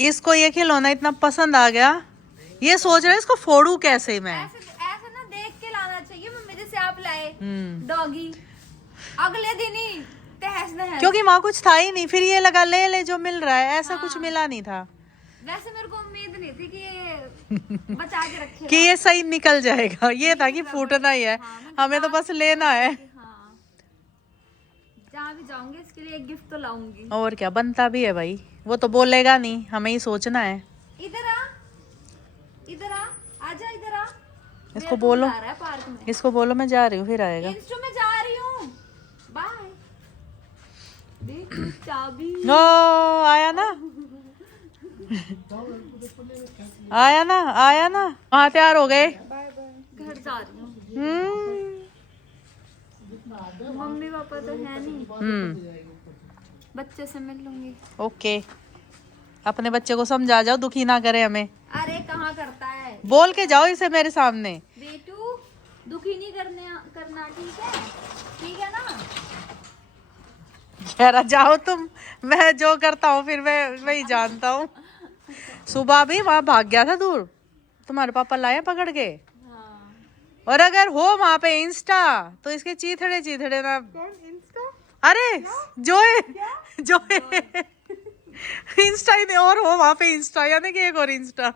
इसको ये खिलौना इतना पसंद आ गया, ये सोच रहे इसको फोड़ू कैसे मैं। ऐसे ना देख के लाना चाहिए। मम्मी जैसे आप लाए डॉगी, अगले दिन ही तहस नहस। क्योंकि वहाँ कुछ था ही नहीं, फिर ये लगा ले ले जो मिल रहा है, ऐसा कुछ मिला नहीं था। वैसे मेरे को उम्मीद नहीं थी कि ये बचा के रखेगा, कि ये सही निकल जाएगा। ये था कि फूटना ही है, हमें तो बस लेना है। जहाँ भी जाऊंगी इसके लिए एक गिफ्ट तो लाऊंगी। और क्या, बनता भी है भाई, वो तो बोलेगा नहीं, हमें ही सोचना है। इधर आ, इधर आ, आजा इधर आ। इसको बोलो, पार्क में इसको बोलो मैं जा रही हूँ, फिर आएगा। इंस्टो में जा रही हूँ, बाय। देख चाबी। ओ आया ना, आया ना, आया ना। वहाँ तैयार हो गए, घर जा रही हूँ। मम्मी पापा तो है नहीं, बच्चे से मिल लूंगी। ओके, अपने बच्चे को समझा जाओ, दुखी ना करे हमें। अरे कहाँ करता है, बोल के जाओ इसे मेरे सामने। बेटू दुखी नहीं करना, ठीक है ना। कह रहा जाओ तुम, मैं जो करता हूँ फिर मैं वही जानता हूँ। सुबह भी वहाँ भाग गया था दूर, तुम्हारे पापा लाए पकड़ के। और अगर हो वहाँ पे इंस्टा तो इसके चीथड़े चीथड़े ना। इंस्टा? अरे जो इंस्टा ही नहीं, और हो वहाँ पे इंस्टा, यानी कि एक और इंस्टा।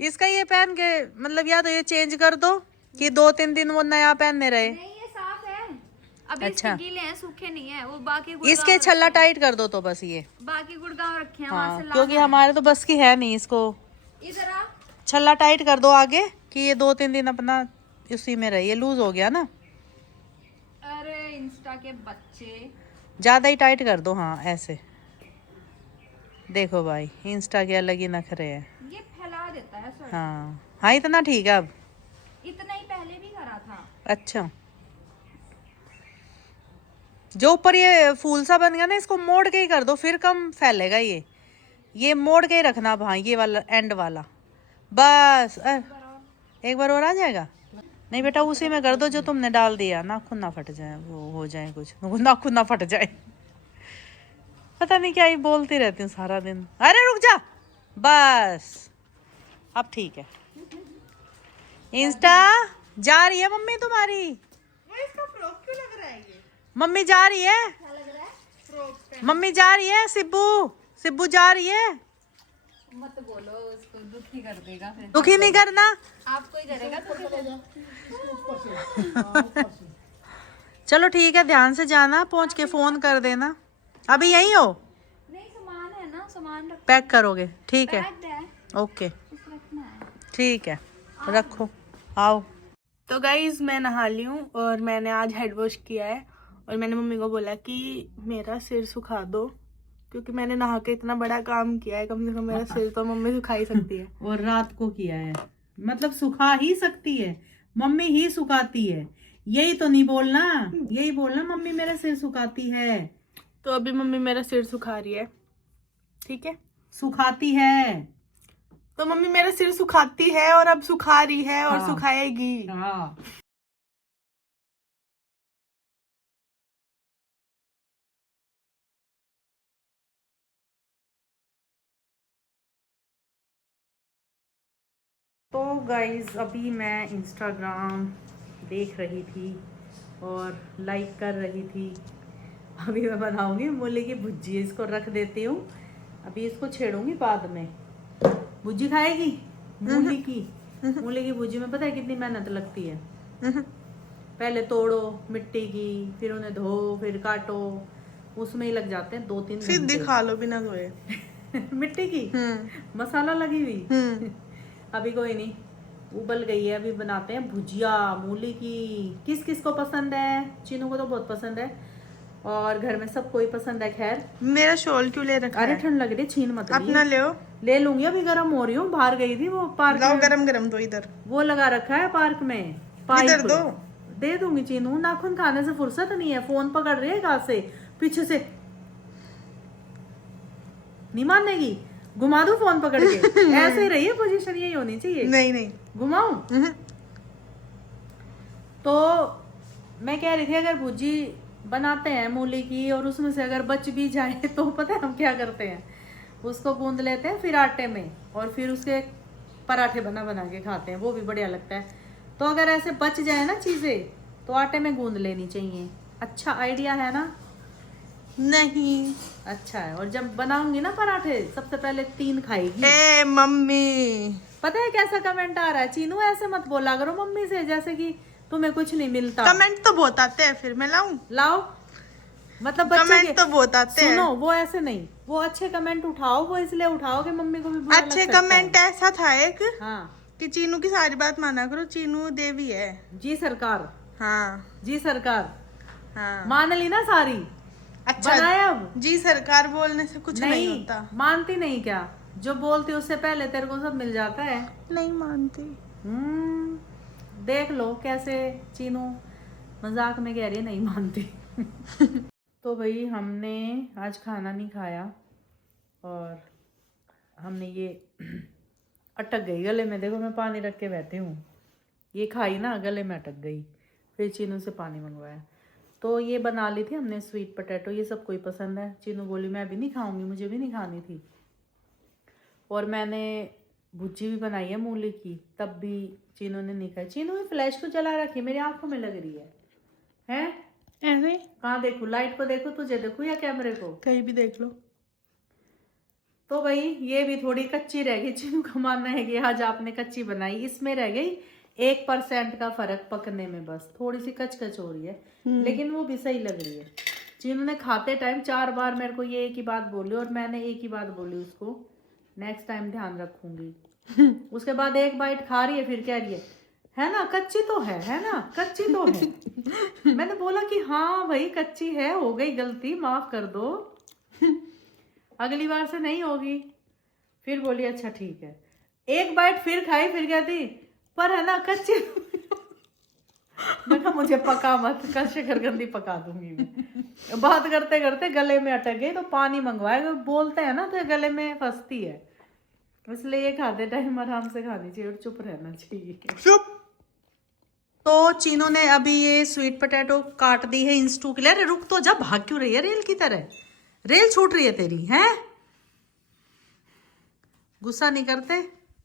इसका ये पहन के मतलब, या तो ये चेंज कर दो कि 2-3 दिन वो नया पहनने रहे। नहीं ये साफ है अभी। अच्छा, इसके गीले हैं, सूखे नहीं है वो। बाकी इसके छल्ला टाइट कर दो तो बस ये। बाकी गुड़गांव रखे हैं, हाँ, वहाँ से क्योंकि हमारे तो बस की है नहीं। इसको इधर आ, छल्ला टाइट कर दो आगे कि ये 2-3 दिन अपना उसी में रहे। ये लूज हो गया ना। अरे इंस्टा के बच्चे, ज्यादा ही टाइट कर दो। हाँ ऐसे देखो भाई, इंस्टा के अलग ही नखरे है। ये फैला देता है सर। हाँ हाँ, इतना ठीक है अब। इतना ही पहले भी करा था। अच्छा, जो ऊपर ये फूल सा बन गया ना, इसको मोड़ के ही कर दो, फिर कम फैलेगा ये मोड़ के ही रखना। हाँ ये वाला एंड वाला बस। एक बार और आ जाएगा। नहीं बेटा, उसी में कर दो जो तुमने डाल दिया। नाखून ना फट जाए, वो हो जाए कुछ, नाखून ना फट जाए। पता नहीं क्या ही बोलती रहती हूँ सारा दिन। अरे रुक जा, बस अब ठीक है। इंस्टा जा रही है मम्मी तुम्हारी। इसका फ्रॉक क्यों लग रहा है ये? मम्मी जा रही है, क्या लग रहा है? फ्रॉक। मम्मी जा रही है, सिब्बू जा रही है। मत बोलो, उसको दुखी कर देगा फिर। दुखी नहीं करना, आपको ही करेगा तो। चलो ठीक है, ध्यान से जाना, पहुंच के फोन कर देना। अभी यहीं हो? नहीं सामान है ना, सामान रख। पैक करोगे? ठीक है, पैक्ड है, ओके रखना है। ठीक है, रखो, आओ। तो गाइज मैं नहा ली हूँ और मैंने आज हेड वॉश किया है। और मैंने मम्मी को बोला कि मेरा सिर सुखा दो, क्योंकि मैंने नहा के इतना बड़ा काम किया है, कम से कम मेरा सिर तो मम्मी सुखा ही सकती है। और रात को किया है, मतलब सुखा ही सकती है, मम्मी ही सुखाती है। यही तो नहीं बोलना, यही बोलना मम्मी मेरा सिर सुखाती है। तो अभी मम्मी मेरा सिर सुखा रही है, ठीक है। सुखाती है तो मम्मी मेरा सिर सुखाती है और अब सुखा रही है और हाँ। सुखाएगी। हाँ। तो गाइज अभी मैं इंस्टाग्राम देख रही थी और लाइक कर रही थी। अभी मैं बनाऊंगी मूली की भुजी, इसको रख देती हूँ, अभी इसको छेड़ूंगी बाद में। भुजी खाएगी मूली की? मूली की भुजी में पता है कितनी मेहनत लगती है। पहले तोड़ो मिट्टी की, फिर उन्हें धो, फिर काटो, उसमें ही लग जाते हैं 2-3 फिर घंटे। दिखा लो बिना धोए। मिट्टी की मसाला लगी हुई। अभी कोई नहीं, उबल गई है, अभी बनाते हैं भुजिया मूली की। किस किस को पसंद है? चीनू को तो बहुत पसंद है और घर में सबको ही पसंद है। खैर मेरा शॉल क्यों ले रखा अरे है? ठंड लग रही है, छीन मत अपना ले आओ। ले लूंगी, अभी गर्म हो रही हूँ। बाहर गई थी वो पार्क लाओ में, गरम गरम दो इधर। वो लगा रखा है पार्क में इधर पाइप। दो। दे दूंगी चीनू, नाखून खाने से फुर्सत नहीं है, फोन पकड़ रही है कहाँ से, पीछे से नहीं मानेगी। घुमा दूं फोन पकड़ के? ऐसे ही रही है पोजीशन, यही होनी चाहिए। नहीं नहीं घुमाऊं? तो मैं कह रही थी अगर भुजी बनाते हैं मूली की, और उसमें से अगर बच भी जाए तो पता है हम क्या करते हैं, उसको गूंद लेते हैं फिर आटे में, और फिर उसके पराठे बना बना के खाते हैं, वो भी बढ़िया लगता है। तो अगर ऐसे बच जाए ना चीजें तो आटे में गूंद लेनी चाहिए। अच्छा आइडिया है ना? नहीं। अच्छा है। और जब बनाऊंगी ना पराठे सबसे पहले 3 खाएगी। ए मम्मी, पता है कैसा कमेंट आ रहा है? चीनू ऐसे मत बोला करो मम्मी से जैसे कि तुम्हें कुछ नहीं मिलता। कमेंट तो बहुत आते हैं, फिर मैं लाऊं? लाओ, मतलब बच्चे कमेंट तो बहुत आते हैं। सुनो, वो ऐसे नहीं, वो अच्छे कमेंट उठाओ, वो इसलिए उठाओ कि मम्मी को भी बुरा अच्छे लग सकता कमेंट है। ऐसा था एक हाँ कि चीनू की सारी बात माना करो, चीनू देवी है। जी सरकार, हाँ जी सरकार, हाँ। मान ली ना सारी? अच्छा, बनाए अब? जी सरकार बोलने से कुछ नहीं होता। मानती नहीं क्या? जो बोलती उससे पहले तेरे को सब मिल जाता है। नहीं मानती। देख लो कैसे चीनू मजाक में कह रही है नहीं मानती। तो भाई हमने आज खाना नहीं खाया, और हमने ये अटक गई गले में, देखो मैं पानी रख के बैठी हूँ, ये खाई ना गले में अटक गई, फिर चीनू से पानी मंगवाया। तो ये बना ली थी हमने स्वीट पोटैटो, ये सबको ही पसंद है। चीनू बोली मैं भी नहीं खाऊंगी, मुझे भी नहीं खानी थी। और मैंने भुजी भी बनाई है मूली की, तब भी चीनू ने नहीं खाई। चीनू भी फ्लैश को जला रखी, मेरी आंखों में लग रही है। हैं? ऐसे कहाँ देखूं? लाइट को देखूं, तुझे देखूं या कैमरे को? कहीं भी देख लो। तो भाई ये भी थोड़ी कच्ची रह गई, चीनू का मानना है कि आज आपने कच्ची बनाई। इसमें रह गई 1% का फर्क पकने में, बस थोड़ी सी कच कच हो रही है, लेकिन वो भी सही लग रही है। चीनू ने खाते टाइम 4 बार मेरे को ये एक ही बात बोली, और मैंने एक ही बात बोली उसको, नेक्स्ट टाइम ध्यान रखूंगी। उसके बाद एक बाइट खा रही है, फिर कह रही है ना कच्ची तो है ना, कच्ची तो है। मैंने बोला कि हाँ भाई कच्ची है, हो गई गलती, माफ कर दो, अगली बार से नहीं होगी। फिर बोली अच्छा ठीक है। एक बाइट फिर खाई, फिर कहती पर है ना कच्ची। मैं कहा मुझे पका मत, कल शकरकंदी पका दूंगी मैं। बात करते करते गले में अटक गई, तो पानी मंगवाए, बोलते हैं ना तो गले में फंसती है, इसलिए ये खाते टाइम आराम से खानी चाहिए और चुप रहना चाहिए। चुप। तो चीनू ने अभी ये स्वीट पोटैटो काट दी है इंस्टू के लिए। अरे रुक तो जा, भाग क्यों रही है रेल की तरह? रेल छूट रही है तेरी, है? गुस्सा नहीं करते?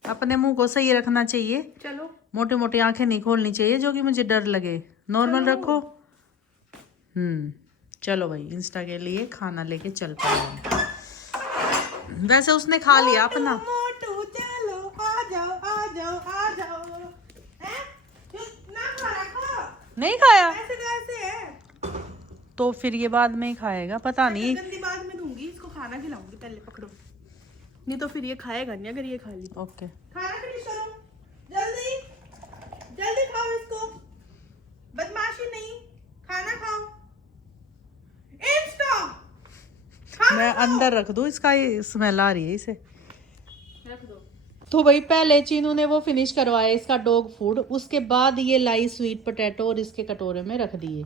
अपने मुंह को सही रखना चाहिए। चलो, मोटी मोटी आंखें नहीं खोलनी चाहिए जो कि मुझे डर लगे, नॉर्मल रखो। चलो भाई, इंस्टा के लिए खाना लेके चल पड़े। वैसे उसने खा लिया अपना। मोटू चलो आ जाओ आ जाओ आ जाओ। ना खा रखो, नहीं खाया ऐसे कैसे है? तो फिर ये बाद में ही खाएगा, पता नहीं। गंदी बाद में दूंगी, इसको खाना खिलाऊंगी, पहले पकड़ो, नहीं तो फिर ये खाएगा नहीं अगर ये खा ली। ओके, खाना फिनिश करो, जल्दी जल्दी खाओ इसको, बदमाशी नहीं, खाना खाओ। इंस्टा मैं अंदर रख दूं, इसका ये स्मेल आ रही है इसे। तो भाई पहले चीनू ने वो फिनिश करवाया इसका डॉग फूड, उसके बाद ये लाई स्वीट पोटैटो और इसके कटोरे में रख दिए।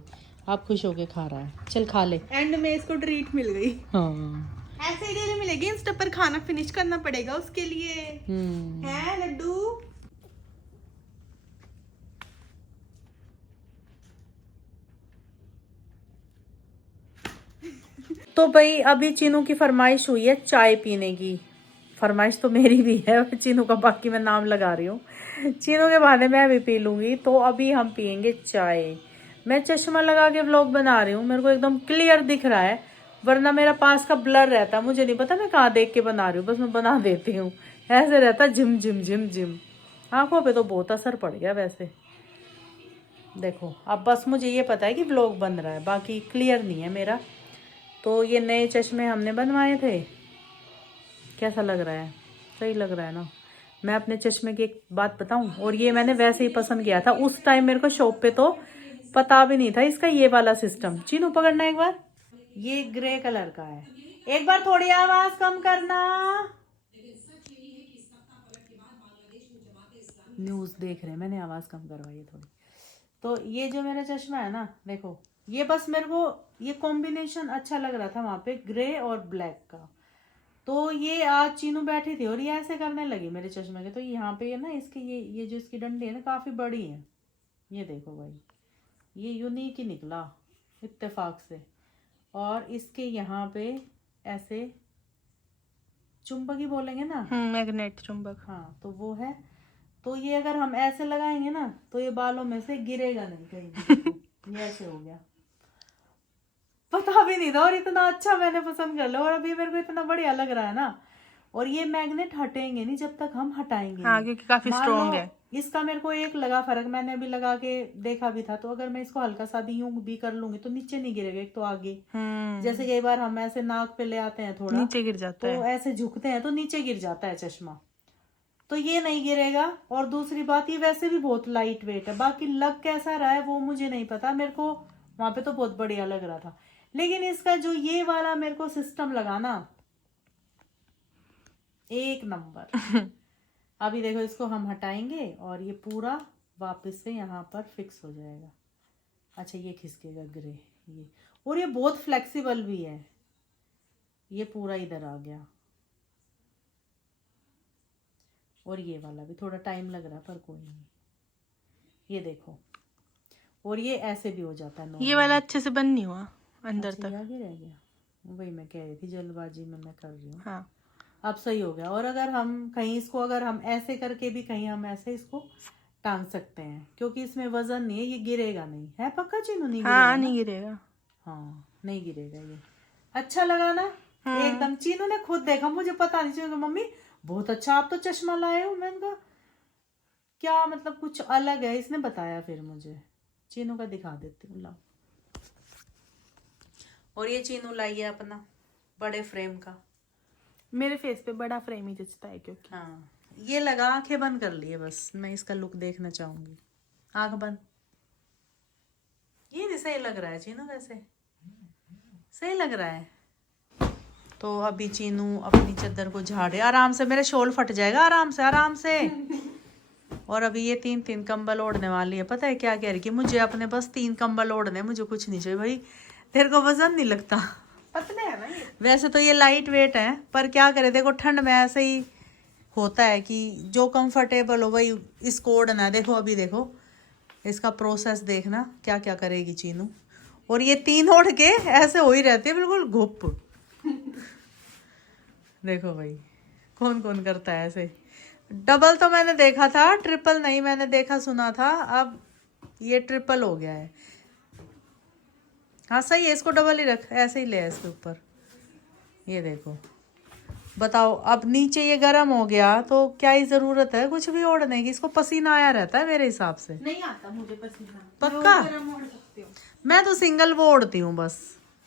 आप खुश होके खा रहा है, चल खा ले। एंड में इसको ट्रीट मिल गई। हाँ। ऐसे ही डेली मिलेगी, इंस्टा पर खाना फिनिश करना पड़ेगा उसके लिए। है लड्डू? तो भाई अभी चीनू की फरमाइश हुई है चाय पीने की। फरमाइश तो मेरी भी है, चीनू का बाकी मैं नाम लगा रही हूँ, चीनू के बहाने मैं भी पी लूंगी। तो अभी हम पियेंगे चाय। मैं चश्मा लगा के व्लॉग बना रही हूँ, मेरे को एकदम क्लियर दिख रहा है, वरना मेरा पास का ब्लर रहता, मुझे नहीं पता मैं कहाँ देख के बना रही हूँ, बस मैं बना देती हूँ, ऐसे रहता जिम जिम जिम जिम। आंखों पे तो बहुत असर पड़ गया वैसे। देखो अब बस मुझे ये पता है कि व्लॉग बन रहा है, बाकी क्लियर नहीं है मेरा। तो ये नए चश्मे हमने बनवाए थे, कैसा लग रहा है? सही लग रहा है ना? मैं अपने चश्मे की एक बात बताऊं, और ये मैंने वैसे ही पसंद किया था, उस टाइम मेरे को शॉप पे तो पता भी नहीं था इसका ये वाला सिस्टम। चीनू पकड़ना एक बार, ये ग्रे कलर का है। एक बार थोड़ी आवाज कम करना, न्यूज देख रहे हैं, मैंने आवाज कम करवाई है थोड़ी। तो ये जो मेरा चश्मा है ना, देखो ये बस मेरे को ये कॉम्बिनेशन अच्छा लग रहा था वहां पे, ग्रे और ब्लैक का। तो ये आज चीनू बैठी थी और ये ऐसे करने लगी मेरे चश्मे के, तो यहाँ पे ना इसकी ये जो इसकी डंडी है ना काफी बड़ी है। ये देखो भाई, ये यूनिक ही निकला, इत्तेफाक से। और इसके यहाँ पे ऐसे चुंबक ही बोलेंगे ना, मैग्नेट चुंबक। हाँ, तो वो है। तो ये अगर हम ऐसे लगाएंगे ना तो ये बालों में से गिरेगा नहीं कहीं भी। देखो, ये ऐसे हो गया, पता भी नहीं था और इतना अच्छा मैंने पसंद कर लिया और अभी मेरे को इतना बढ़िया लग रहा है ना। और ये मैग्नेट हटेंगे नहीं जब तक हम हटाएंगे हाँ, नहीं। क्योंकि काफी मान स्ट्रॉन्ग लो है। इसका मेरे को एक लगा फर्क, मैंने अभी लगा के देखा भी था। तो अगर मैं इसको हल्का सा भी यूं भी कर लूंगी तो नीचे नहीं गिरेगा, एक तो आगे। जैसे कई बार हम ऐसे नाक पे ले आते हैं थोड़ा, नीचे गिर जाता तो है। ऐसे झुकते हैं तो नीचे गिर जाता है चश्मा, तो ये नहीं गिरेगा। और दूसरी बात, ये वैसे भी बहुत लाइट वेट है। बाकी लग कैसा रहा है वो मुझे नहीं पता, मेरे को वहां पे तो बहुत बढ़िया लग रहा था। लेकिन इसका जो ये वाला मेरे को सिस्टम लगा ना, एक नंबर। अभी देखो, इसको हम हटाएंगे और ये पूरा वापस से यहाँ पर फिक्स हो जाएगा। अच्छा, ये खिसकेगा ग्रे, ये। और ये बहुत फ्लेक्सिबल भी है, ये पूरा इधर आ गया। और ये वाला भी थोड़ा टाइम लग रहा पर कोई नहीं, ये देखो। और ये ऐसे भी हो जाता है। ये वाला अच्छे से बंद नहीं हुआ अंदर अच्छा, तक। आगे रह गया, वही मैं कह रही थी, जल्दबाजी में मैं कर रही हूँ। हाँ, अब सही हो गया। और अगर हम कहीं इसको, अगर हम ऐसे करके भी कहीं हम ऐसे इसको टांग सकते हैं, क्योंकि इसमें वजन नहीं है, ये गिरेगा नहीं है। पक्का चीनू? नहीं गिरेगा हाँ, ना? नहीं गिरेगा। हाँ, नहीं गिरेगा ये। अच्छा लगा ना एकदम। चीनू ने खुद देखा, मुझे पता नहीं चीनू, मम्मी बहुत अच्छा आप तो चश्मा लाए हो। मैंने कहा क्या मतलब कुछ अलग है, इसने बताया फिर मुझे। चीनू का दिखा देती हूँ, लाओ। और ये चीनू लाई है अपना बड़े फ्रेम का। मेरे फेस पे बड़ा फ्रेम ही जचता है क्योंकि। हाँ, ये लगा, आंखें बंद कर लिए बस, मैं इसका लुक देखना चाहूंगी। आंख बंद। ये नहीं सही लग रहा है चीनू, वैसे सही लग रहा है। तो अभी चीनू अपनी चादर को झाड़े आराम से, मेरे शॉल फट जाएगा, आराम से आराम से। और अभी ये 3 कंबल ओढ़ने वाली है। पता है क्या कह रही कि मुझे अपने बस 3 कंबल ओढ़ने, मुझे कुछ नहीं चाहिए। भाई तेरे को वजन नहीं लगता? पतले है ना ये। वैसे तो ये लाइट वेट है, पर क्या करे, देखो ठंड में ऐसे ही होता है कि जो कंफर्टेबल हो वही इसको ओढ़ना है। देखो अभी देखो इसका प्रोसेस देखना क्या क्या करेगी चीनू। और ये 3 ओढ़ के ऐसे हो ही रहती है बिल्कुल घुप। देखो भाई कौन कौन करता है ऐसे। डबल तो मैंने देखा था, ट्रिपल नहीं मैंने देखा सुना था, अब ये ट्रिपल हो गया है। हाँ सही है, इसको डबल ही रख, ऐसे ही ले इसके ऊपर। ये देखो, बताओ अब नीचे ये गर्म हो गया तो क्या ही जरूरत है कुछ भी ओढ़ने की। इसको पसीना आया रहता है मेरे हिसाब से। नहीं आता मुझे पसीना। पक्का? मैं गरम ओढ़ सकती हूँ। मैं तो सिंगल वो ओढ़ती हूँ बस।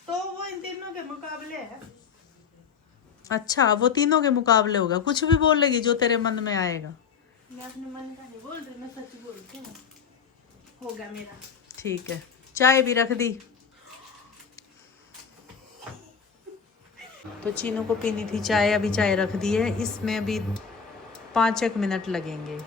तो वो इन तीनों के मुकाबले है। अच्छा, वो तीनों के मुकाबले होगा। कुछ भी बोलेगी जो तेरे मन में आएगा। मैं अपने मन का नहीं बोल रही, मैं सच बोलती हूँ। हो गया मेरा। ठीक है, चाय भी रख दी। तो चीनू को पीनी थी चाय, अभी चाय रख दी है। इसमें अभी 5 एक मिनट लगेंगे।